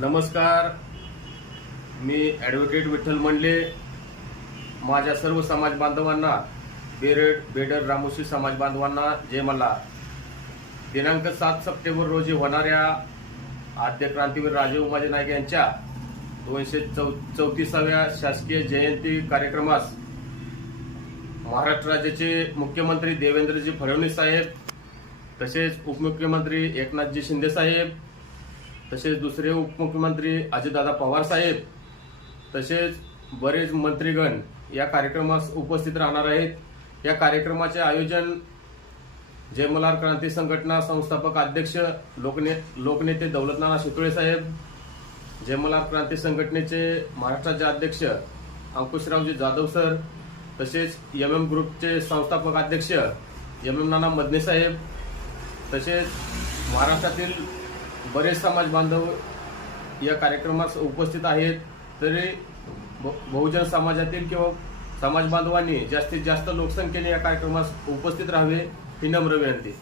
नमस्कार, मी ॲडव्होकेट विठ्ठल मंडले माझ्या सर्व समाज बांधवांना, बेडर रामोशी समाज बांधवांना जय मल्हार। दिनांक 7 सप्टेंबर रोजी होणाऱ्या आद्य क्रांतीवीर राजे उमाजी नाईक यांच्या 234व्या शासकीय जयंती कार्यक्रमास महाराष्ट्र राज्याचे मुख्यमंत्री देवेंद्रजी फडणवीस साहेब, तसेच उपमुख्यमंत्री एकनाथजी शिंदे साहेब, तसेच दुसरे उपमुख्यमंत्री अजितदादा पवार साहेब, तसेच बरेच मंत्रीगण या कार्यक्रमास उपस्थित राहणार आहेत। या कार्यक्रमाचे आयोजन जय मल्हार क्रांती संघटना संस्थापक अध्यक्ष लोकनेते दौलतनाना शितोळे साहेब, जय मल्हार क्रांती संघटनेचे महाराष्ट्राचे अध्यक्ष अंकुशरावजी जाधव सर, तसेच MM ग्रुपचे संस्थापक अध्यक्ष MM नाना मदने साहेब, तसेच महाराष्ट्रातील बरेच समाज बांधव या कार्यक्रमास उपस्थित आहेत। तरी बहुजन समाजातील किंवा समाज बांधवांनी जास्तीत जास्त लोकसंख्येने या कार्यक्रमास उपस्थित राहावे ही नम्र विनंती।